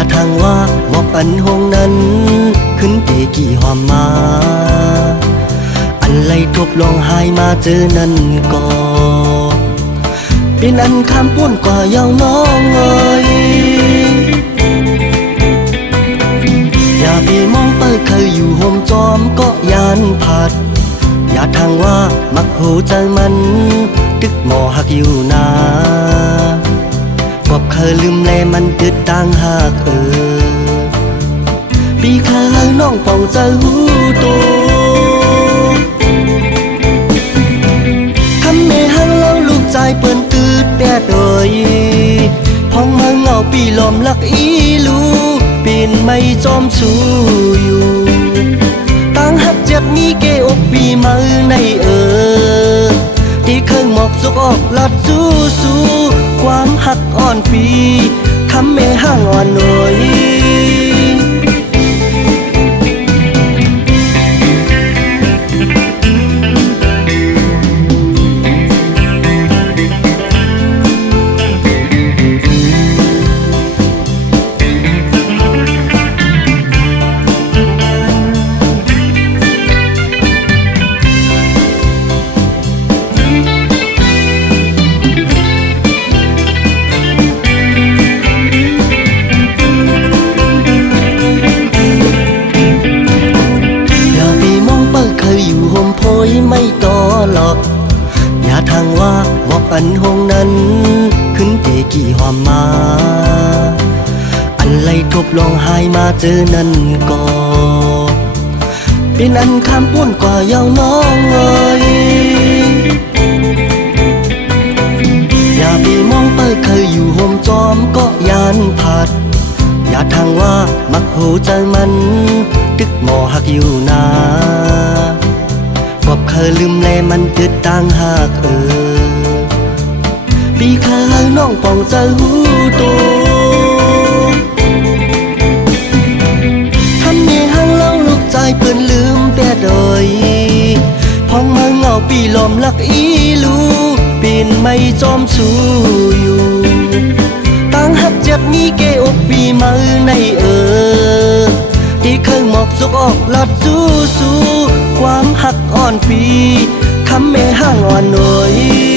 าทางว่าหมอกอันห้องนั้นขึ้นเตกี่หอมมาอันไล่ทบลองหายมาเจอนั่นก็เป็นอันคำป้วนกว่าเยาน้องเอ้ยอย่าไปมองเปิดเคยอยู่ห่มจอมก็ยานผัดอย่าทางว่ามักหูใจมันตึกหมอหักอยู่นากบเคยลืมแลมันเกิดต่างหากปีเคยน้องป่องใจหูโตคำเมหังเล่าลูกใจเปิ้นตืดแปดเอ่ยพองมาเงาปีลมลักอีลูปีนไม่จอมสู้อยู่ต่างหักเจ็บมีเกอกปีมือในที่เคยหมอกสุกออกลัดสู้ความหักอ่อนปีคำเมหังอ่อนหน่อยไม่ต่อหรอกอย่าทางว่าหมอกอันห้องนั้นขึ้นเตกี่หอมมาอันไล่ทบลองหายมาเจอนั่นก็เป็นอันคำป้วนกว่าเยาน้องเอ้ยอย่าไปมองเปิดเคยอยู่ห่มจอมก็ยานผัดอย่าทางว่ามักหูใจมันตึกหมอหักอยู่นากบเคยลืมแลมันเกิดต่างหากปีเคยน้องป่องใจหูโตทำเมหังเล่าลูกใจเปิ้นลืมแต่ดอยพองมาเงาปีลมลักอีลูปีนไม่จอมสู้อยู่ต่างหักเจ็บมีเกอกปีมือในที่เคยหมอกสุกออกลัดสู้ความหักอ่อนปีคำเมหังอ่อนหน่อย